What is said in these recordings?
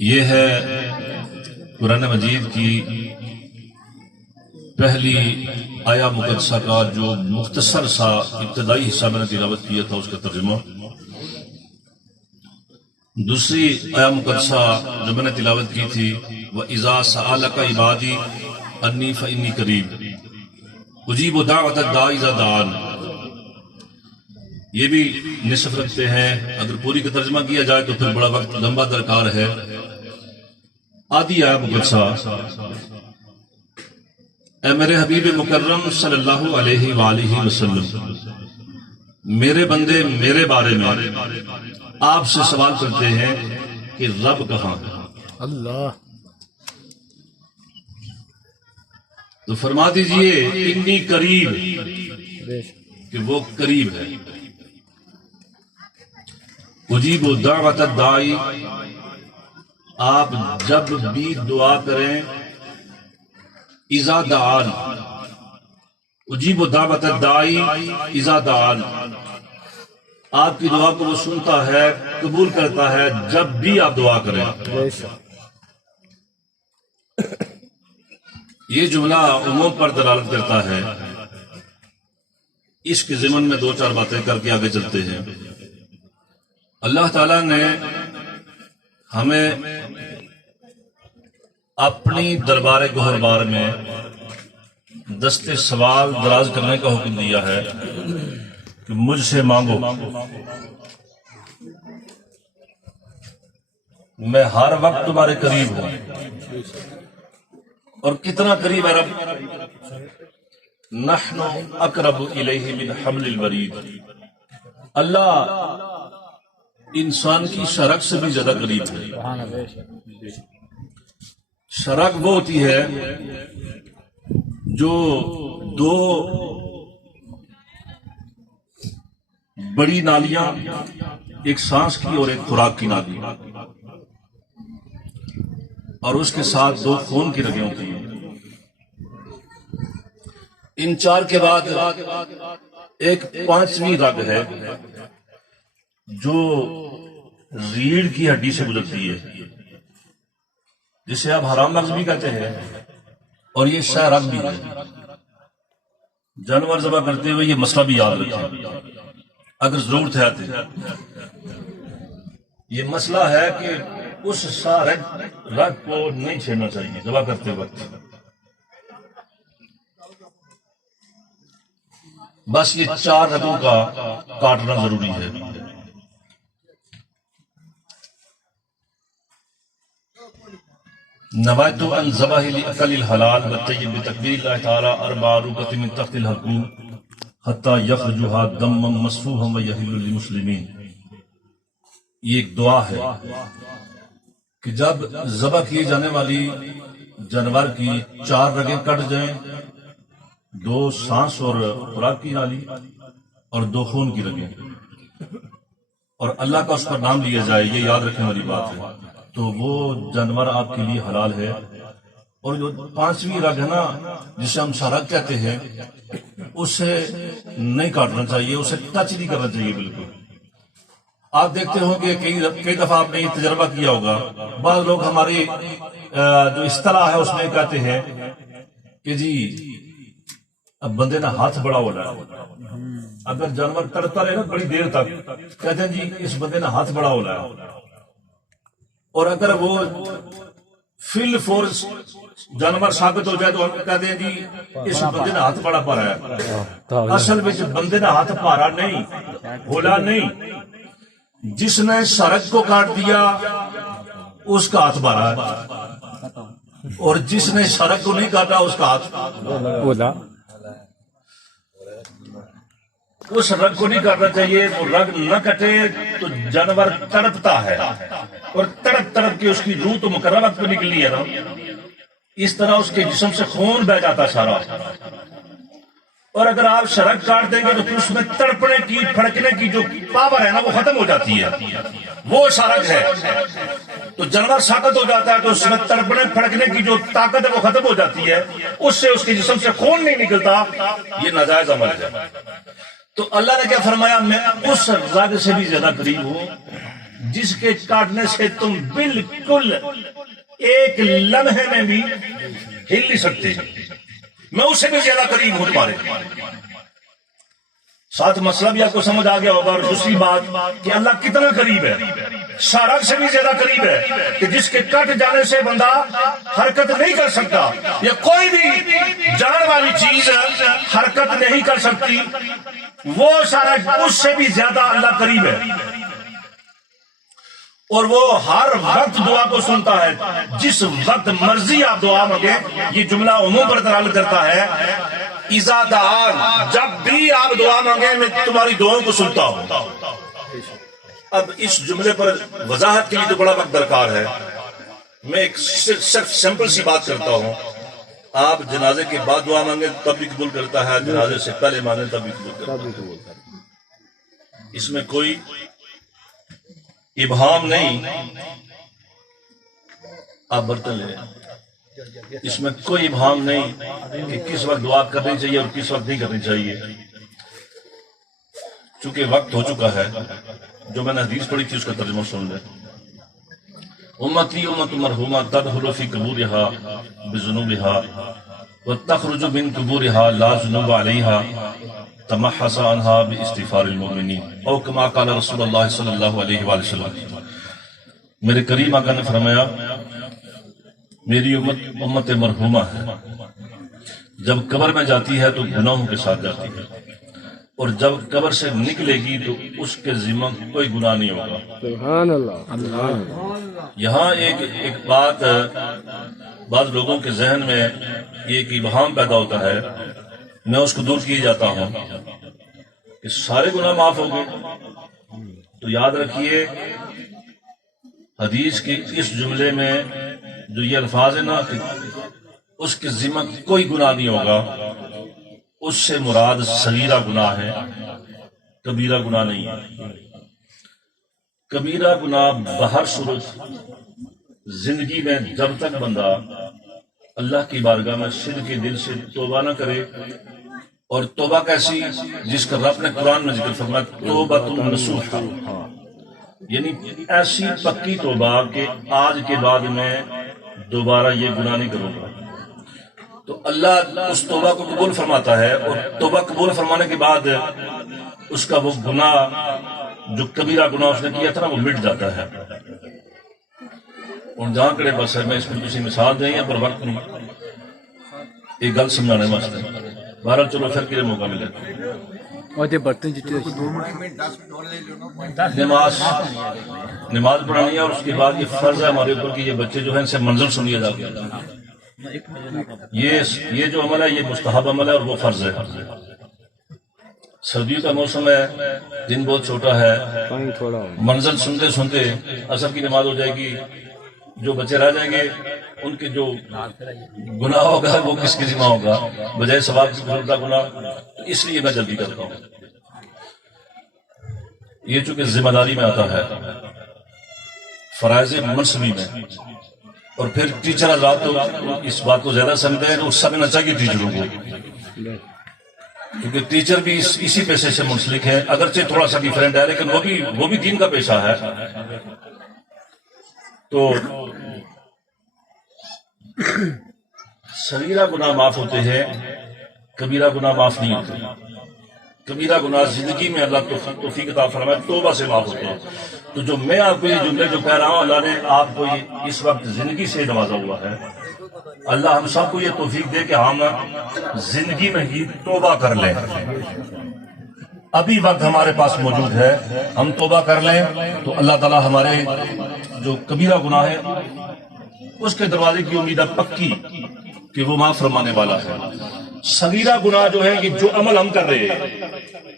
یہ ہے قرآن مجید کی پہلی آیا مقدسہ کا جو مختصر سا ابتدائی حصہ میں نے تلاوت کیا تھا، اس کا ترجمہ۔ دوسری آیا مقدسہ جو میں نے تلاوت کی تھی، وَإِذَا سَأَلَكَ عِبَادِي أَنِّي فَإِنِّي قَرِيبٌ أُجِيبُ دَعْوَةَ الدَّاعِ إِذَا دَعَانِ۔ یہ بھی نصف رکھتے ہیں، اگر پوری کا ترجمہ کیا جائے تو پھر بڑا وقت لمبا درکار ہے۔ آدھی آیا مقدسہ، اے میرے حبیب مکرم صلی اللہ علیہ وآلہ وسلم، میرے بندے میرے بارے میں آپ سے سوال کرتے ہیں کہ رب کہاں ہے؟ اللہ تو فرما دیجئے انی قریب، کہ وہ قریب ہے۔ اجیب دعوت الداعی، آپ جب بھی دعا کریں، اذا دعان، اجیب دعوت الداعی اذا دعان، آپ کی دعا کو وہ سنتا ہے، قبول کرتا ہے جب بھی آپ دعا کریں۔ یہ جملہ عموم پر دلالت کرتا ہے۔ اس کے ضمن میں دو چار باتیں کر کے آگے چلتے ہیں۔ اللہ تعالیٰ نے ہمیں اپنی دربار گوہر بار میں دست سوال دراز کرنے کا حکم دیا ہے کہ مجھ سے مانگو، میں ہر وقت تمہارے قریب ہوں۔ اور کتنا قریب ہے رب؟ نحن اقرب الیہ من حبل الورید، اللہ انسان کی شرک سے بھی زیادہ قریب ہے۔ شرک وہ ہوتی ہے جو دو بڑی نالیاں، ایک سانس کی اور ایک خوراک کی نالی، اور اس کے ساتھ دو خون کی رگیں ہوتی ہیں۔ ان چار کے بعد ایک پانچویں رگ ہے جو ریڑھ کی ہڈی سے گزرتی ہے، جسے آپ حرام مغز بھی کہتے ہیں، اور یہ شہ رگ بھی ہے۔ جانور ذبح کرتے ہوئے یہ مسئلہ بھی یاد رکھیں اگر ضرورت ہے تو۔ یہ مسئلہ ہے کہ اس شہ رگ کو نہیں چھیڑنا چاہیے ذبح کرتے وقت، بس یہ چار رگوں کا کاٹنا ضروری ہے۔ نوایت ان ذبح لاکل الحلال والطیب بتکبیر اللہ تعالی اربع رکعات من تحت الحلقوم حتی یخرجها دما مصفوحا ویحل للمسلمین۔ یہ ایک دعا ہے کہ جب ذبح کیے جانے والی جانور کی چار رگیں کٹ جائیں، دو سانس اور خوراک کی نالی اور دو خون کی رگیں، اور اللہ کا اس پر نام لیا جائے، یہ یاد رکھنے والی بات ہے، تو وہ جانور آپ کے لیے حلال ہے۔ اور جو پانچویں رگ ہے نا، جسے ہم شرک کہتے ہیں، اسے نہیں کاٹنا چاہیے، اسے ٹچ نہیں کرنا چاہیے بالکل۔ آپ دیکھتے ہوں کہ کئی دفعہ آپ نے یہ تجربہ کیا ہوگا، بعض لوگ ہماری جو اصطلاح ہے اس میں کہتے ہیں کہ جی اب بندے نے ہاتھ بڑا ہو رہا ہے۔ اگر جانور تڑپتا رہے نا بڑی دیر تک، کہتے ہیں جی اس بندے نے ہاتھ بڑا ہو رہا ہے۔ اور اگر وہ فل فورس جانور ثابت ہو جائے تو ہم کہتے ہیں جی اس بندے نے ہاتھ بڑا پارا ہے۔ اصل میں بندے نے ہاتھ پارا نہیں، بولا نہیں، جس نے سرک کو کاٹ دیا اس کا ہاتھ پارا ہے، اور جس نے سرک کو نہیں کاٹا اس کا ہاتھ بولا۔ اس رگ کو نہیں کاٹنا چاہیے، وہ رگ نہ کٹے تو جانور تڑپتا ہے، اور تڑپ تڑپ کے اس کی روح تو مقررہ وقت پہ نکلی ہے نا، اس طرح اس کے جسم سے خون بہ جاتا سارا۔ اور اگر آپ شرک کاٹ دیں گے تو پھر اس میں تڑپنے کی پھڑکنے کی جو پاور ہے نا وہ ختم ہو جاتی ہے، وہ شرک ہے۔ تو جانور ساکت ہو جاتا ہے تو اس میں تڑپنے پھڑکنے کی جو طاقت ہے وہ ختم ہو جاتی ہے، اس سے اس کے جسم سے خون نہیں نکلتا، یہ ناجائز عمل ہے۔ تو اللہ نے کیا فرمایا؟ میں اس رگ سے بھی زیادہ قریب ہوں جس کے کاٹنے سے تم بالکل ایک لمحے میں بھی ہل نہیں سکتے، میں اس سے بھی زیادہ قریب ہوں تمہارے۔ ساتھ مسئلہ بھی آپ کو سمجھ آ گیا ہوگا۔ اور دوسری بات کہ اللہ کتنا قریب ہے، سارک سے بھی زیادہ قریب ہے، کہ جس کے کٹ جانے سے بندہ حرکت نہیں کر سکتا، یا کوئی بھی جان والی چیز حرکت نہیں کر سکتی، وہ سارک اس سے بھی زیادہ اللہ قریب ہے۔ اور وہ ہر وقت دعا کو سنتا ہے، جس وقت مرضی آپ دعا مانگے۔ یہ جملہ عموم پر دلالت کرتا ہے، اذا دعان، جب بھی آپ دعا مانگے میں تمہاری دعاؤں کو سنتا ہوں۔ اب اس جملے پر وضاحت کے لیے تو بڑا وقت درکار ہے، میں ایک صرف سمپل سی بات کرتا ہوں۔ آپ جنازے کے بعد دعا مانگے تب بھی قبول کرتا ہے، جنازے سے پہلے مانگے تب بھی قبول کرتا ہے۔ اس میں کوئی ابہام نہیں، آپ برتن لیں، اس میں کوئی ابہام نہیں کہ کس وقت دعا کرنی چاہیے اور کس وقت نہیں کرنی چاہیے۔ چونکہ وقت ہو چکا ہے، جو میں نے حدیث پڑھی تھی اس کا ترجمہ سن لیں۔ امتی امت مرحومہ تدخل فی قبورها بذنوبها وتخرج من قبورها لا ذنوب علیہا تمحص عنها باستغفار المؤمنین او کما قال رسول اللہ صلی اللہ علیہ وآلہ وسلم۔ میرے کریم آقا نے فرمایا میری امت مرحومہ ہے، جب قبر میں جاتی ہے تو گناہوں کے ساتھ جاتی ہے، اور جب قبر سے نکلے گی تو اس کے ذمہ کوئی گناہ نہیں ہوگا۔ سبحان اللہ۔ یہاں ایک بات بعض لوگوں کے ذہن میں ایک ابہام پیدا ہوتا ہے، میں اس کو دور کیے جاتا ہوں کہ سارے گناہ معاف ہو گئے۔ تو یاد رکھیے حدیث کی اس جملے میں جو یہ الفاظ ہے نا کہ اس کے ذمہ کوئی گناہ نہیں ہوگا، اس سے مراد صغیرہ گناہ ہے، کبیرہ گناہ نہیں ہے۔ کبیرہ گناہ بہر صورت زندگی میں جب تک بندہ اللہ کی بارگاہ میں صدق کے دل سے توبہ نہ کرے، اور توبہ کیسی، جس کا رب نے قرآن میں ذکر فرمایا توبۃ نصوحہ، یعنی ایسی پکی توبہ کہ آج کے بعد میں دوبارہ یہ گناہ نہیں کروں گا۔ تو اللہ اس توبہ کو قبول فرماتا ہے، اور توبہ قبول فرمانے کے بعد اس کا وہ گناہ جو کبیرہ گناہ اس نے کیا تھا نا وہ مٹ جاتا ہے۔ اور جہاں کڑے بس ہے، میں اس میں کسی مثال دیں یا پر وقت نہیں، ایک گل سمجھانے واسطے بہرحال چلو پھر کسی موقع ملے۔ اور یہ برتن نماز پڑھانی ہے، اور اس کے بعد یہ فرض ہے ہمارے اوپر کہ یہ بچے جو ہیں ان سے منزل سنیے جا کے، یہ جو عمل ہے یہ مستحب عمل ہے اور وہ فرض ہے۔ سردیوں کا موسم ہے، دن بہت چھوٹا ہے، منزل سنتے سنتے عصر کی نماز ہو جائے گی، جو بچے رہ جائیں گے ان کے جو گناہ ہوگا وہ کس کی ذمہ ہوگا، بجائے ثواب کی بھولتا گناہ۔ اس لیے میں جلدی کرتا ہوں، یہ چونکہ ذمہ داری میں آتا ہے، فرائض منصبی میں۔ اور پھر ٹیچر حضرات تو اس بات کو زیادہ سمجھتے ہیں، تو سمجھنا چاہیے ٹیچروں کو، کیونکہ ٹیچر بھی اسی پیشے سے منسلک ہے، اگرچہ تھوڑا سا ڈیفرنٹ ہے لیکن وہ بھی دین کا پیشہ ہے۔ تو صغیرہ گناہ معاف ہوتے ہیں، کبیرہ گناہ معاف نہیں ہوتے۔ کبیرہ گناہ زندگی میں اللہ توفیق عطا فرمائے توبہ سے معاف ہوتے ہیں۔ تو جو میں آپ کو یہ جملے جو کہہ رہا ہوں، اللہ نے آپ کو اس وقت زندگی سے نوازا ہوا ہے۔ اللہ ہم سب کو یہ توفیق دے کہ ہم زندگی میں ہی توبہ کر لیں۔ ابھی وقت ہمارے پاس موجود ہے، ہم توبہ کر لیں تو اللہ تعالیٰ ہمارے جو کبیرہ گناہ ہے اس کے دروازے کی امید ہے پکی کہ وہ معاف فرمانے والا ہے۔ صغیرہ گناہ جو ہے یہ جو عمل ہم کر رہے ہیں،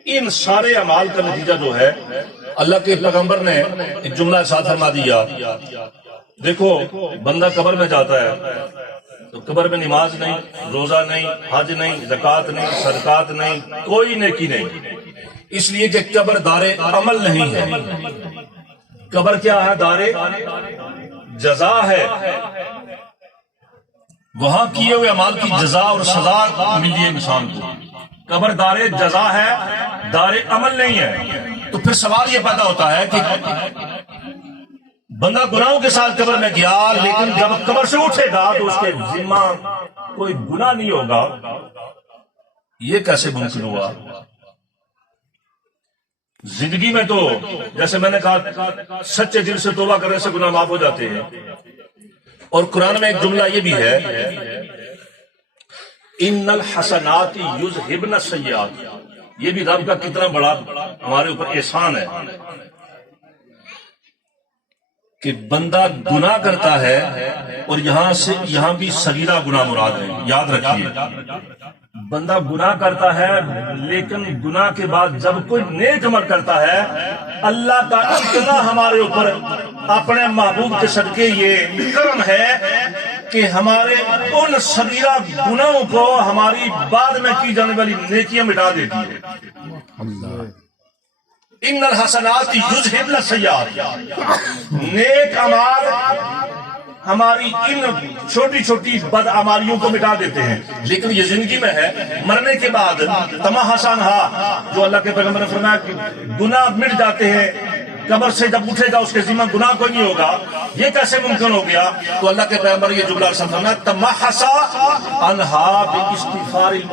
ان سارے اعمال کا نتیجہ جو ہے، اللہ کے پیغمبر نے ایک جملہ ارشاد فرما دیا، دیکھو بندہ قبر میں جاتا ہے تو قبر میں نماز نہیں، روزہ نہیں، حج نہیں، زکوٰۃ نہیں، صدقات نہیں، کوئی نیکی نہیں، اس لیے کہ قبر دار عمل نہیں ہے۔ قبر کیا ہے؟ دار جزا ہے، وہاں کیے ہوئے اعمال کی جزا اور سزا ملی ہے انسان کو۔ قبر دار جزا ہے، دار عمل نہیں ہے۔ تو پھر سوال یہ پیدا ہوتا ہے کہ بندہ گناہوں کے ساتھ قبر میں گیا، لیکن جب قبر سے اٹھے گا تو اس کے ذمہ کوئی گناہ نہیں ہوگا. یہ کیسے ممکن ہوا؟ زندگی میں تو جیسے میں نے کہا سچے دل سے توبہ کرنے سے گناہ معاف ہو جاتے ہیں. اور قرآن میں ایک جملہ یہ بھی ہے، ان الحسنات یذہبن السیئات. یہ بھی رب کا کتنا بڑا ہمارے اوپر احسان ہے کہ بندہ گناہ کرتا ہے اور یہاں بھی صغیرہ گناہ مراد ہے. یاد رکھیے، بندہ گناہ کرتا ہے لیکن گناہ کے بعد جب کوئی نیک عمل کرتا ہے، اللہ کا اتنا ہمارے اوپر اپنے محبوب کے صدقے یہ کرم ہے کہ ہمارے ان صغیرہ گناہوں کو ہماری بعد میں کی جانے والی نیکیاں مٹا دیتی ہے. ان الحسنات یذہبن السیئات، نیک اعمال ہماری ان چھوٹی چھوٹی بدعمالیوں کو مٹا دیتے ہیں. لیکن یہ زندگی میں ہے، مرنے کے بعد تمام حسان جو اللہ کے پیغمبر نے فرمایا کہ گناہ مٹ جاتے ہیں، قبر سے جب اٹھے گا اس کے ذمہ گناہ کوئی نہیں ہوگا. یہ کیسے ممکن ہو گیا؟ تو اللہ کے پیغمبر یہ جملہ فرمایا تمحص عنہا باستغفار